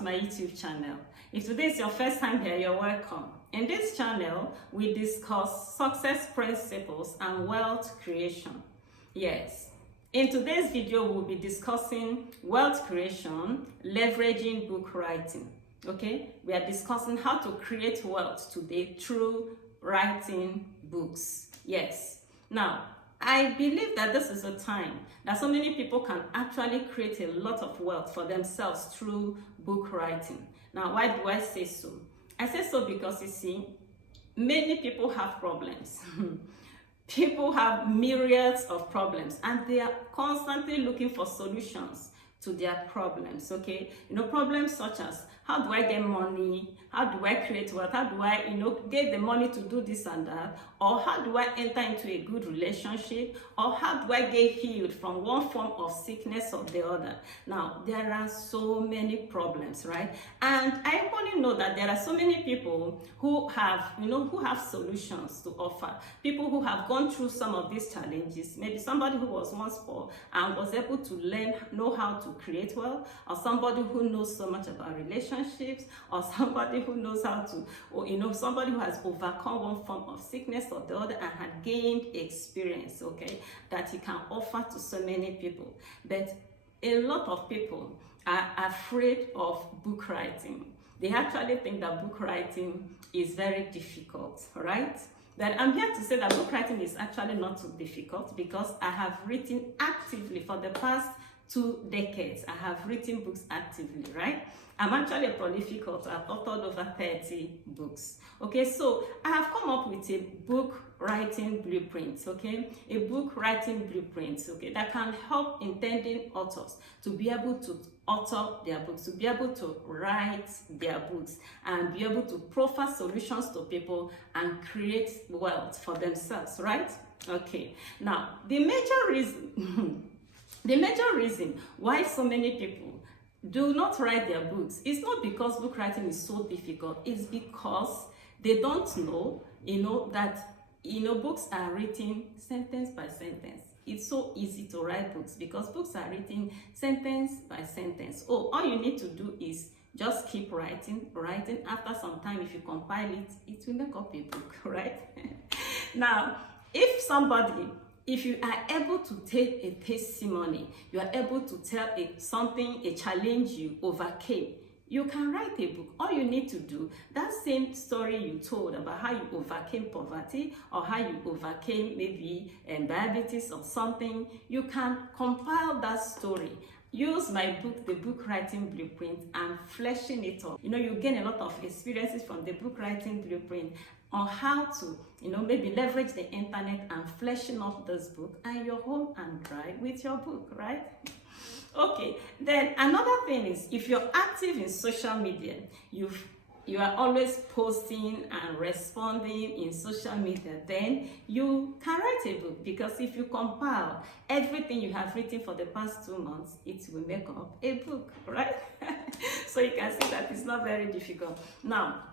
to my YouTube channel. If today is your first time here, you're welcome. In this channel, we discuss success principles and wealth creation. Yes, in today's video, we'll be discussing wealth creation, leveraging book writing. Okay, we are discussing how to create wealth today through writing books. Yes, now I believe that this is a time that so many people can actually create a lot of wealth for themselves through book writing. Now, why do I say so? I say so because you see, many people have problems. People have myriads of problems and they are constantly looking for solutions to their problems, okay? Problems such as, how do I get money? How do I create wealth? How do I, get the money to do this and that? Or how do I enter into a good relationship? Or how do I get healed from one form of sickness or the other? Now, there are so many problems, right? And I only know that there are so many people who have, who have solutions to offer. People who have gone through some of these challenges. Maybe somebody who was once poor and was able to know how to create wealth, or somebody who knows so much about relationships, or somebody who knows how to, or somebody who has overcome one form of sickness or the other and had gained experience, okay, that he can offer to so many people. But a lot of people are afraid of book writing. They actually think that book writing is very difficult, right? But I'm here to say that book writing is actually not too difficult, because I have written actively for the past 2 decades. I have written books actively, right? I'm actually a prolific author. I've authored over 30 books. Okay, so I have come up with a book writing blueprint, okay? A book writing blueprint, okay, that can help intending authors to be able to author their books, to be able to write their books, and be able to proffer solutions to people and create wealth for themselves, right? Okay, now the major reason the major reason why so many people do not write their books is not because book writing is so difficult. It's because they don't know, that, books are written sentence by sentence. It's so easy to write books because books are written sentence by sentence. Oh, all you need to do is just keep writing. After some time, if you compile it, it will make up a book, right? Now, if you are able to take a testimony, you are able to tell a challenge you overcame, you can write a book. All you need to do, that same story you told about how you overcame poverty, or how you overcame maybe diabetes or something, you can compile that story. Use my book, the book writing blueprint, and fleshing it up. You gain a lot of experiences from the book writing blueprint on how to, maybe leverage the internet and fleshing up this book, and you're home and dry with your book, right? Okay, then another thing is, if you're active in social media, you are always posting and responding in social media, then you can write a book, because if you compile everything you have written for the past 2 months, it will make up a book, right? So you can see that it's not very difficult. Now,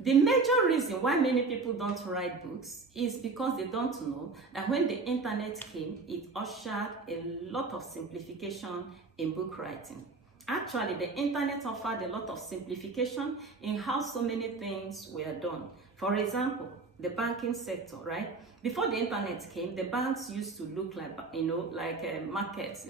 the major reason why many people don't write books is because they don't know that when the internet came, it ushered a lot of simplification in book writing. Actually, the internet offered a lot of simplification in how so many things were done. For example, the banking sector, right? Before the internet came, the banks used to look like, markets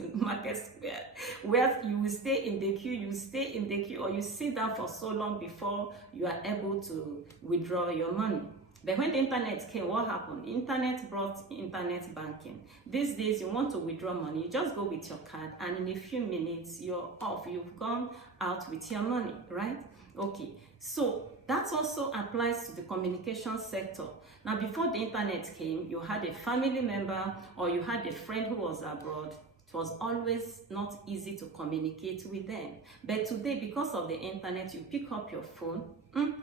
where you will stay in the queue, or you sit down for so long before you are able to withdraw your money. But when the internet came, what happened? The internet brought internet banking. These days, you want to withdraw money, you just go with your card, and in a few minutes, you're off. You've gone out with your money, right? Okay, so that also applies to the communication sector. Now, before the internet came, you had a family member or you had a friend who was abroad. It was always not easy to communicate with them. But today, because of the internet, you pick up your phone,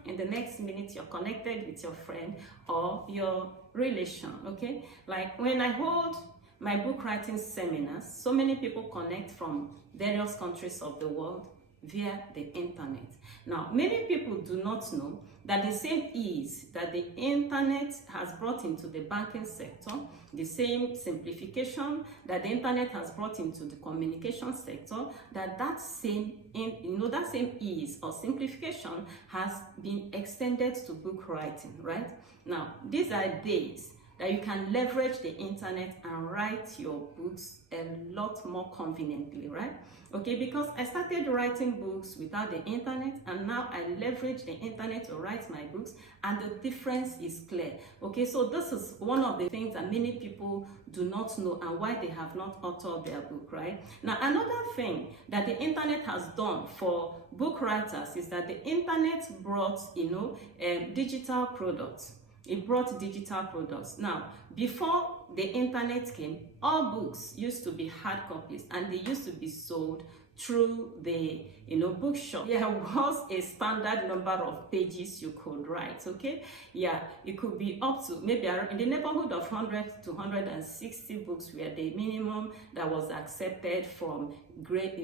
in the next minute, you're connected with your friend or your relation, okay? Like when I hold my book writing seminars, so many people connect from various countries of the world. via the internet. Now, many people do not know that the same ease that the internet has brought into the banking sector, the same simplification that the internet has brought into the communication sector, that same ease or simplification has been extended to book writing, right? Now, these are days that you can leverage the internet and write your books a lot more conveniently, right? Okay, because I started writing books without the internet, and now I leverage the internet to write my books, and the difference is clear. Okay, so this is one of the things that many people do not know and why they have not authored their book, right? Now, another thing that the internet has done for book writers is that the internet brought, digital products. It brought digital products. Now, before the internet came, all books used to be hard copies, and they used to be sold through the bookshop. There was a standard number of pages you could write. Okay, yeah, it could be up to maybe in the neighborhood of 100 to 160 books were the minimum that was accepted from great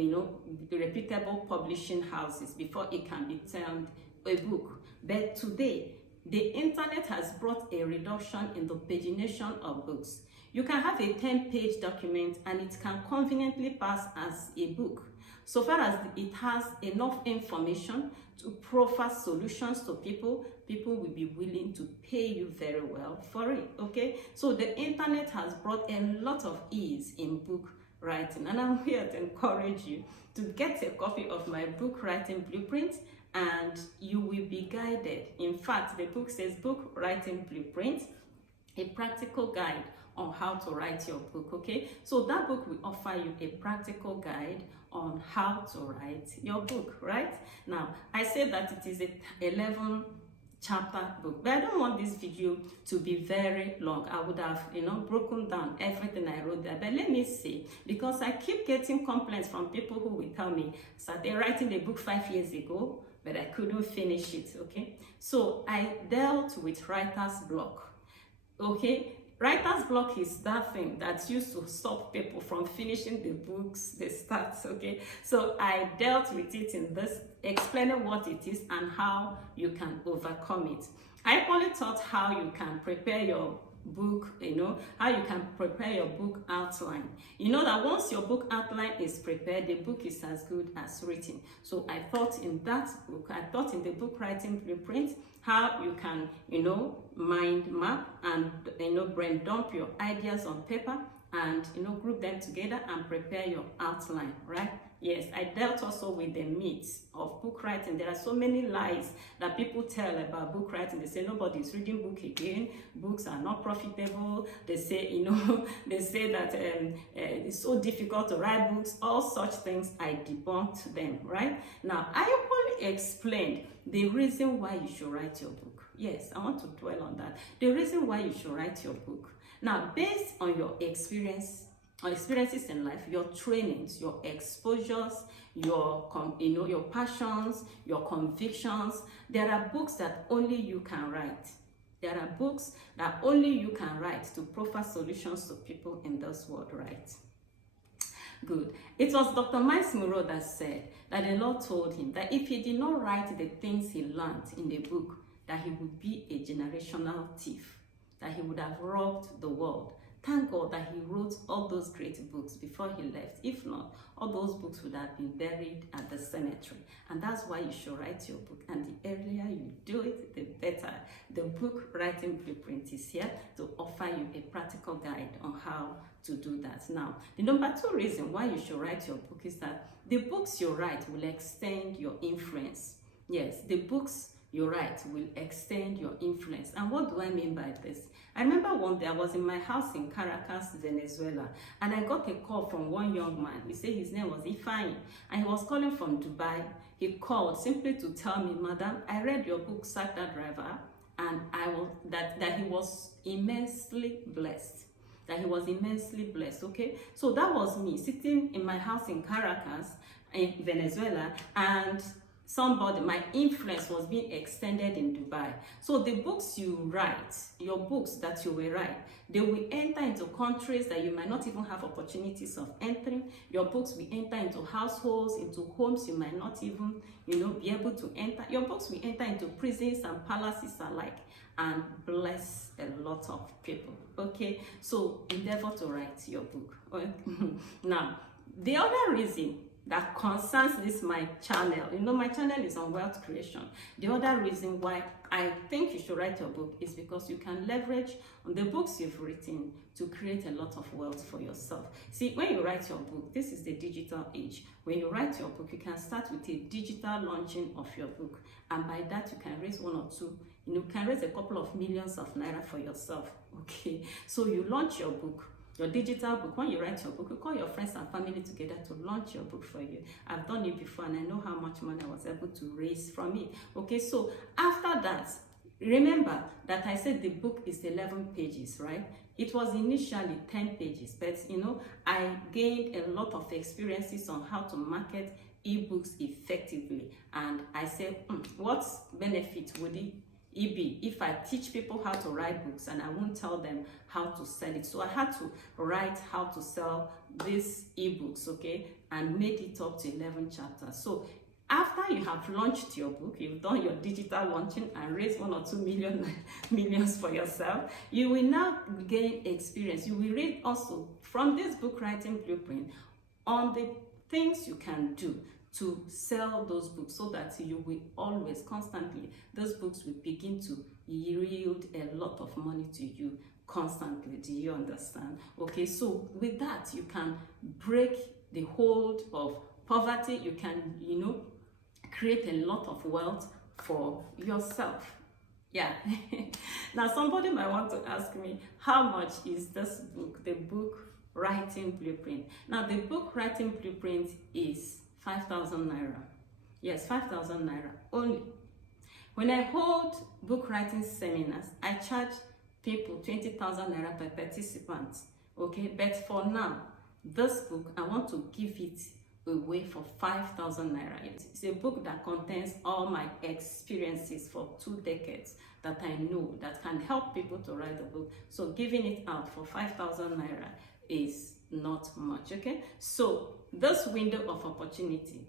reputable publishing houses before it can be termed a book. But today, the internet has brought a reduction in the pagination of books. You can have a 10-page document and it can conveniently pass as a book, so far as it has enough information to proffer solutions to people. People will be willing to pay you very well for it. Okay, so the internet has brought a lot of ease in book writing, and I'm here to encourage you to get a copy of my book writing blueprint, and you will be guided. In fact, the book says Book Writing Blueprint, a practical guide on how to write your book. Okay, so that book will offer you a practical guide on how to write your book. Right now, I said that it is a 11 chapter book, but I don't want this video to be very long. I would have broken down everything I wrote there, but let me see, because I keep getting complaints from people who will tell me, started writing the book 5 years ago, but I couldn't finish it. Okay, so I dealt with writer's block. Okay, writer's block is that thing that used to stop people from finishing the books they start. Okay, so I dealt with it in this, explaining what it is and how you can overcome it. I only taught how you can prepare your book, how you can prepare your book outline. That once your book outline is prepared, the book is as good as written. So I taught in that book, I taught in the book writing blueprint, how you can mind map and brain dump your ideas on paper and group them together and prepare your outline, right? Yes, I dealt also with the myths of book writing. There are so many lies that people tell about book writing. They say nobody's reading book again. Books are not profitable. They say, they say that it's so difficult to write books. All such things, I debunked them, right? Now, I only explained the reason why you should write your book. Yes, I want to dwell on that. The reason why you should write your book. Now, based on your experiences in life, your trainings, your exposures, your passions, your convictions, there are books that only you can write. There are books that only you can write to proffer solutions to people in this world, right? Good. It was Dr. Miles Monroe that said that the Lord told him that if he did not write the things he learned in the book, that he would be a generational thief, that he would have robbed the world. Thank God that he wrote all those great books before he left. If not, all those books would have been buried at the cemetery. And that's why you should write your book. And the earlier you do it, the better. The book writing blueprint is here to offer you a practical guide on how to do that. Now, the number 2 reason why you should write your book is that the books you write will extend your influence. Yes, the books you write will extend your influence. And what do I mean by this? I remember one day I was in my house in Caracas, Venezuela, and I got a call from one young man. He said his name was Ifeanyi, and he was calling from Dubai. He called simply to tell me, Madam, I read your book, Sack That Driver, and that he was immensely blessed. That he was immensely blessed. Okay, so that was me sitting in my house in Caracas, in Venezuela, and my influence was being extended in Dubai. So the books you write, your books that you will write, they will enter into countries that you might not even have opportunities of entering. Your books will enter into households, into homes you might not even, be able to enter. Your books will enter into prisons and palaces alike and bless a lot of people. Okay, so endeavor to write your book. Now, the other reason that concerns this my channel, my channel is on wealth creation. The other reason why I think you should write your book is because you can leverage on the books you've written to create a lot of wealth for yourself. See, when you write your book, this is the digital age. When you write your book, you can start with a digital launching of your book, and by that you can raise one or two, you can raise a couple of millions of naira for yourself. Okay, so you launch your book, your digital book. When you write your book, you call your friends and family together to launch your book for you. I've done it before and I know how much money I was able to raise from it. Okay, so after that, remember that I said the book is 11 pages, right? It was initially 10 pages, but I gained a lot of experiences on how to market ebooks effectively. And I said, what benefit would it be if I teach people how to write books and I won't tell them how to sell it? So I had to write how to sell these ebooks, okay, and made it up to 11 chapters. So after you have launched your book, you've done your digital launching and raised 1 or 2 millions for yourself, you will now gain experience. You will read also from this book writing blueprint on the things you can do to sell those books, so that you will always, constantly, those books will begin to yield a lot of money to you constantly. Do you understand? Okay, so with that, you can break the hold of poverty. You can, create a lot of wealth for yourself. Yeah. Now, somebody might want to ask me, how much is this book, the book writing blueprint? Now, the book writing blueprint is 5,000 naira. Yes, 5,000 naira only. When I hold book writing seminars, I charge people 20,000 naira per participant. Okay, but for now, this book, I want to give it away for 5,000 naira. It's a book that contains all my experiences for 2 decades that I know that can help people to write the book. So giving it out for 5,000 naira is not much. Okay, so this window of opportunity,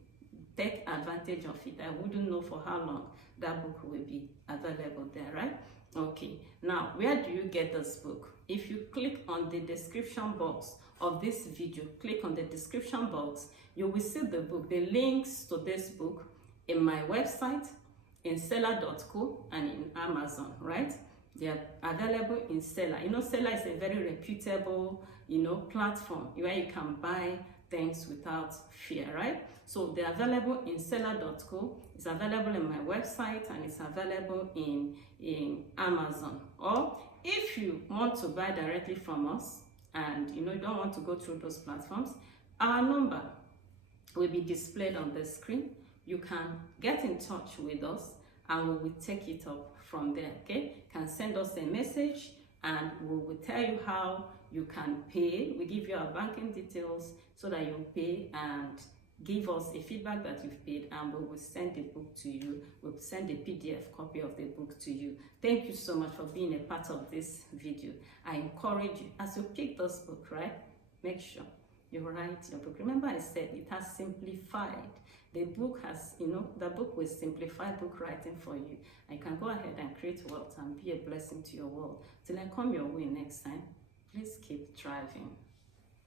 take advantage of it. I wouldn't know for how long that book will be available there, right? Okay, now where do you get this book? If you click on the description box of this video, click on the description box, you will see the book, the links to this book in my website, in seller.co, and in Amazon, right? They are available in Seller. Seller is a very reputable, platform where you can buy things without fear, right? So they're available in seller.co, it's available in my website, and it's available in Amazon. Or if you want to buy directly from us and you don't want to go through those platforms, our number will be displayed on the screen. You can get in touch with us and we will take it up from there. Okay, you can send us a message and we will tell you how you can pay. We give you our banking details so that you pay and give us a feedback that you've paid, and we will send the book to you. We'll send a PDF copy of the book to you. Thank you so much for being a part of this video. I encourage you, as you pick this book, right, make sure you write your book. Remember I said it has simplified. The book has, the book will simplify book writing for you. I can go ahead and create wealth and be a blessing to your world. Till I come your way next time, please keep thriving.